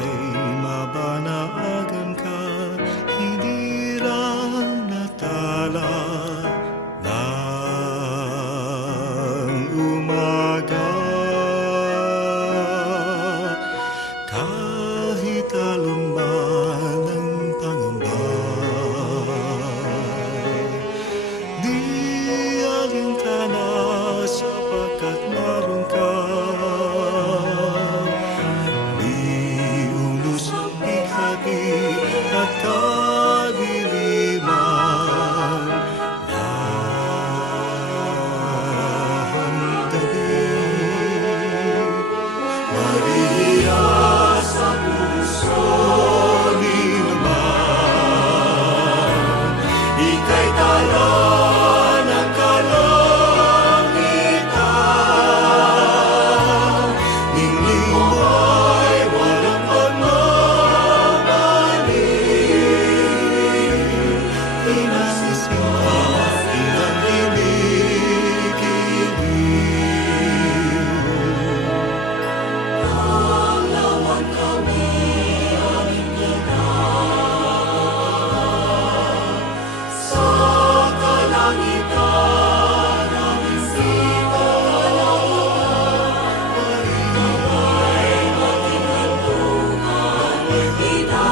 ay mabanaagan ka, hindi lang natala ng umaga. Kahit alumban ang pangamba, di alintana sapagkat naroon ka. Di unos ang bighati at kadiliman ng gabi. Maria sa puso ni naman, ika'y tala ng kalangitan. Ningning mo ay walang pagmamali, inasisinta, Ina